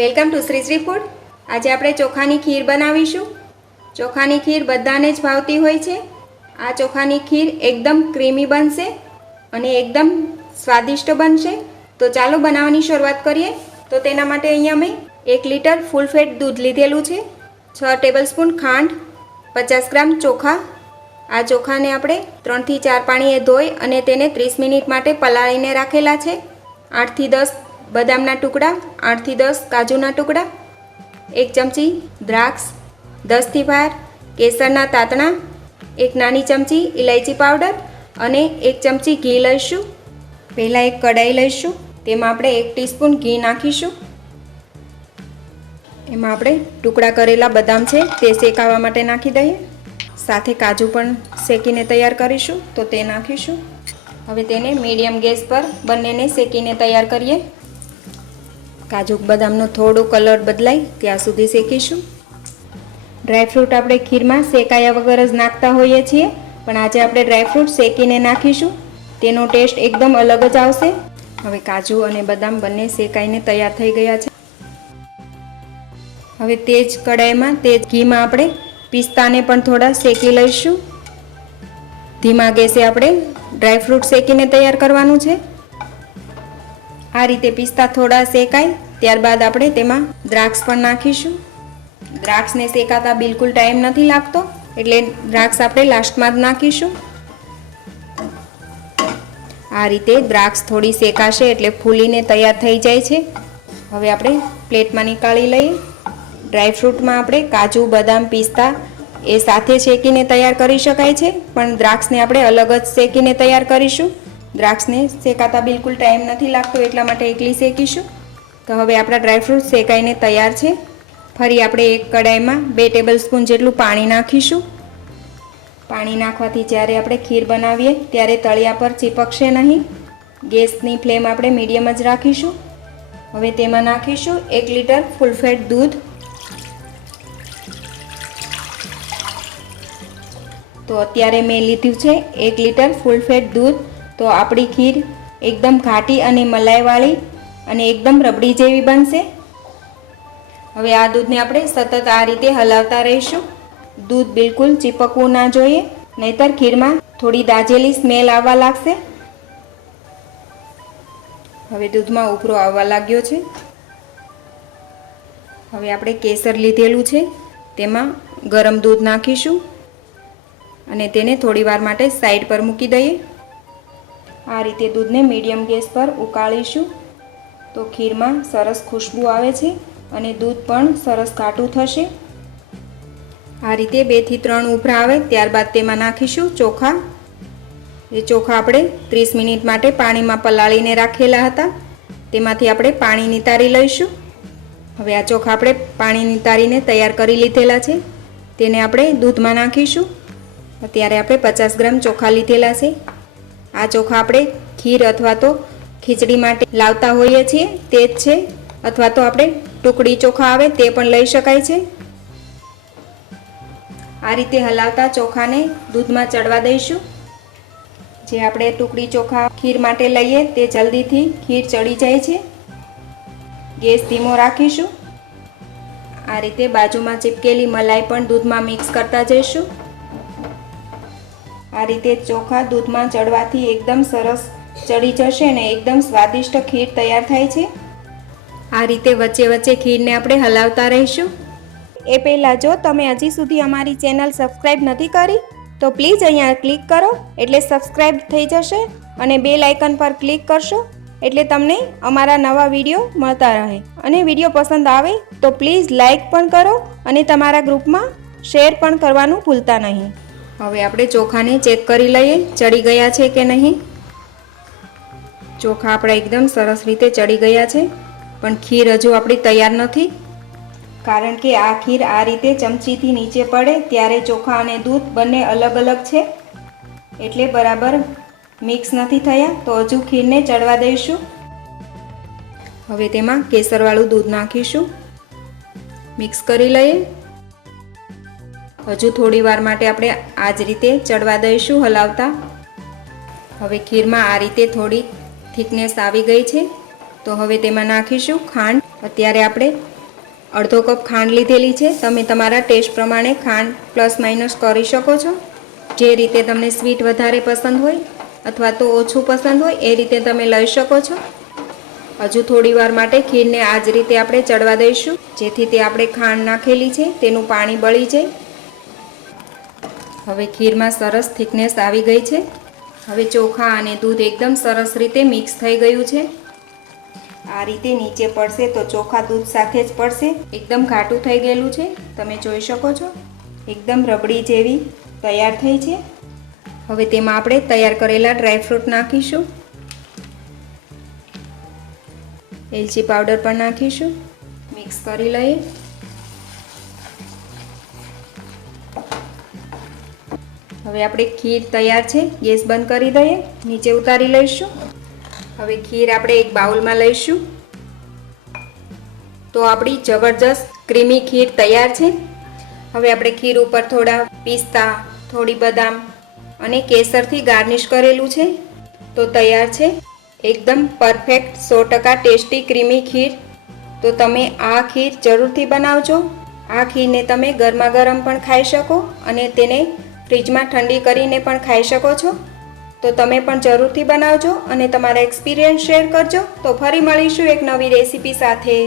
Welcome to Shri Shri food. આજે આપણે ચોખાની ખીર બનાવીશું। ચોખાની ખીર બધાને જ ભાવતી હોય છે। આ ચોખાની ખીર એકદમ ક્રીમી બનશે અને એકદમ સ્વાદિષ્ટ બનશે। તો ચાલો બનાવવાની શરૂઆત કરીએ। તો તેના માટે અહીંયા મેં 1 લીટર ફૂલ ફેટ દૂધ લીધેલું છે, 6 ટેબલસ્પૂન ખાંડ, 50 ગ્રામ ચોખા। આ ચોખાને આપણે 3 થી 4 પાણીએ ધોઈ અને તેને 30 મિનિટ માટે પલાળીને રાખેલા છે। 8 થી 10 બદામના ટુકડા, 8 થી 10 કાજુના ટુકડા, 1 ચમચી દ્રાક્ષ, 10 થી 12 કેસરના તાતણા, 1 નાની ચમચી ઇલાયચી પાવડર અને 1 ચમચી ઘી લઈશું। પહેલાં એક કઢાઈ લઈશું, તેમાં આપણે 1 ટીસ્પૂન ઘી નાખીશું। એમાં આપણે ટુકડા કરેલા બદામ છે તે શેકાવા માટે નાખી દઈએ, સાથે કાજુ પણ શેકીને તૈયાર કરીશું તો તે નાખીશું। હવે તેને મીડિયમ ગેસ પર બંનેને શેકીને તૈયાર કરીએ। કાજુ બદામનો થોડો કલર બદલાય ત્યાં સુધી શેકીશું। ડ્રાયફ્રૂટ આપણે ખીરમાં શેકાયા વગર જ નાખતા હોઈએ છીએ, પણ આજે આપણે ડ્રાયફ્રૂટ શેકીને નાખીશું, તેનો ટેસ્ટ એકદમ અલગ જ આવશે। હવે કાજુ અને બદામ બંને શેકાઈને તૈયાર થઈ ગયા છે। હવે તે જ કઢાઈમાં તે જ ઘીમાં આપણે પિસ્તાને પણ થોડા શેકી લઈશું। ધીમા ગેસે આપણે ડ્રાયફ્રૂટ શેકીને તૈયાર કરવાનું છે। આ રીતે પિસ્તા થોડા શેકાય ત્યારબાદ આપણે તેમાં દ્રાક્ષ પણ નાખીશું। દ્રાક્ષને શેકાતા બિલકુલ ટાઈમ નથી લાગતો, એટલે દ્રાક્ષ આપણે લાસ્ટમાં જ નાખીશું। આ રીતે દ્રાક્ષ થોડી શેકાશે એટલે ફૂલીને તૈયાર થઈ જાય છે। હવે આપણે પ્લેટમાં નીકાળી લઈએ। ડ્રાયફ્રૂટમાં આપણે કાજુ, બદામ, પિસ્તા એ સાથે શેકીને તૈયાર કરી શકાય છે, પણ દ્રાક્ષને આપણે અલગ જ શેકીને તૈયાર કરીશું। દ્રાક્ષને શેકાતા બિલકુલ ટાઈમ નથી લાગતો, એટલા માટે એકલી શેકીશું। તો હવે આપણા ડ્રાયફ્રૂટ શેકાઈને તૈયાર છે। ફરી આપણે એક કઢાઈમાં 2 ટેબલસ્પૂન જેટલું પાણી નાખીશું। પાણી નાખવાથી જ્યારે આપણે ખીર બનાવીએ ત્યારે તળિયા પર ચીપકશે નહીં। ગેસની ફ્લેમ આપણે મીડિયમ જ રાખીશું। હવે તેમાં નાખીશું 1 લીટર ફૂલ ફેટ દૂધ। તો અત્યારે મેં લીધું છે 1 લીટર ફૂલ ફેટ દૂધ। તો આપણી ખીર એકદમ ઘાટી અને મલાઈવાળી અને એકદમ રબડી જેવી બનશે। હવે આ દૂધને આપણે સતત આ રીતે હલાવતા રહીશું। દૂધ બિલકુલ ચીપકવું ના જોઈએ, નહીતર ખીરમાં થોડી દાઝેલી સ્મેલ આવવા લાગશે। હવે દૂધમાં ઉભરો આવવા લાગ્યો છે। હવે આપણે કેસર લીધેલું છે તેમાં ગરમ દૂધ નાખીશું અને તેને થોડી વાર માટે સાઈડ પર મૂકી દઈએ। આ રીતે દૂધને મીડિયમ ગેસ પર ઉકાળીશું તો ખીરમાં સરસ ખુશ્બુ આવે છે અને દૂધ પણ સરસ ઘાટું થશે। આ રીતે 2 થી 3 ઉભરા આવે ત્યારબાદ તેમાં નાખીશું ચોખા। એ ચોખા આપણે 30 મિનિટ માટે પાણીમાં પલાળીને રાખેલા હતા, તેમાંથી આપણે પાણી નિતારી લઈશું। હવે આ ચોખા આપણે પાણી નિતારીને તૈયાર કરી લીધેલા છે, તેને આપણે દૂધમાં નાખીશું। અત્યારે આપણે 50 ગ્રામ ચોખા લીધેલા છે। આ ચોખા આપણે ખીર અથવા તો ખીચડી માટે લાવતા હોઈએ છીએ તે જ છે, અથવા તો આપણે ટુકડી ચોખા આવે તે પણ લઈ શકાય છે। આ રીતે હલાવતા ચોખાને દૂધમાં ચડવા દઈશું। જે આપણે ટુકડી ચોખા ખીર માટે લઈએ તે જલ્દીથી ખીર ચડી જાય છે। ગેસ ધીમો રાખીશું। આ રીતે બાજુમાં ચીપકેલી મલાઈ પણ દૂધમાં મિક્સ કરતા જઈશું। આ રીતે ચોખા દૂધમાં ચડવાથી એકદમ સરસ ચડી જશે અને એકદમ સ્વાદિષ્ટ ખીર તૈયાર થાય છે। આ રીતે વચ્ચે વચ્ચે ખીરને આપણે હલાવતા રહીશું। એ પહેલાં જો તમે હજી સુધી અમારી ચેનલ સબસ્ક્રાઈબ નથી કરી તો પ્લીઝ અહીંયા ક્લિક કરો એટલે સબસ્ક્રાઈબ થઈ જશે અને બેલ આઇકન પર ક્લિક કરશો એટલે તમને અમારા નવા વિડીયો મળતા રહે। અને વિડીયો પસંદ આવે તો પ્લીઝ લાઈક પણ કરો અને તમારા ગ્રુપમાં શેર પણ કરવાનું ભૂલતા નહીં। હવે આપણે ચોખાને ચેક કરી લઈએ ચડી ગયા છે કે નહીં। ચોખા આપણા એકદમ સરસ રીતે ચડી ગયા છે, પણ ખીર હજુ આપણી તૈયાર નથી, કારણ કે આ ખીર આ રીતે ચમચીથી નીચે પડે ત્યારે ચોખા અને દૂધ બંને અલગ અલગ છે, એટલે બરાબર મિક્સ નથી થયા। તો હજુ ખીરને ચડવા દઈશું। હવે તેમાં કેસરવાળું દૂધ નાખીશું, મિક્સ કરી લઈએ। હજુ થોડી વાર માટે આપણે આ જ રીતે ચડવા દઈશું હલાવતા। હવે ખીરમાં આ રીતે થોડી થિકનેસ આવી ગઈ છે, તો તો હવે તેમાં નાખીશું ખાંડ. અત્યારે આપણે અડધો કપ ખાંડ લીધેલી છે. તમે તમારા ટેસ્ટ પ્રમાણે ખાંડ પ્લસ માઇનસ કરી શકો છો. જે રીતે તમને સ્વીટ વધારે પસંદ હોય અથવા તો ઓછું પસંદ હોય એ રીતે તમે લઈ શકો છો. હજુ થોડી વાર માટે ખીરને આ જ રીતે આપણે ચડવા દઈશું, જેથી તે આપણે ખાંડ નાખેલી છે તેનું પાણી બળી જાય. હવે ખીરમાં સરસ થિકનેસ આવી ગઈ છે. હવે ચોખા અને દૂધ એકદમ સરસ રીતે મિક્સ થઈ ગયું છે. આ રીતે નીચે પડશે તો ચોખા દૂધ સાથે જ પડશે. એકદમ ઘાટું થઈ ગયેલું છે, તમે જોઈ શકો છો. એકદમ રબડી જેવી તૈયાર થઈ છે. હવે તેમાં આપણે તૈયાર કરેલા ડ્રાયફ્રૂટ નાખીશું. એલચી પાવડર પણ નાખીશું. મિક્સ કરી લઈએ. હવે આપણે ખીર તૈયાર છે. ગેસ બંધ કરી દઈએ. નીચે ઉતારી લઈશું. હવે ખીર આપણે એક બાઉલમાં લઈશું. તો આપણી જબરજસ્ત ક્રીમી ખીર તૈયાર છે. હવે આપણે ખીર ઉપર થોડા પિસ્તા, થોડી બદામ અને કેસરથી ગાર્નિશ કરેલું છે. તો તૈયાર છે એકદમ પરફેક્ટ 100% ટેસ્ટી ક્રીમી ખીર. તો તમે આ ખીર જરૂરથી બનાવજો. આ ખીરને તમે ગરમા ગરમ પણ ખાઈ શકો અને તેને ફ્રીજમાં ઠંડી કરીને પણ ખાઈ શકો છો. તો તમે પણ જરૂરથી બનાવજો અને તમારા એક્સપિરિયન્સ શેર કરજો. તો ફરી મળીશું એક નવી રેસીપી સાથે.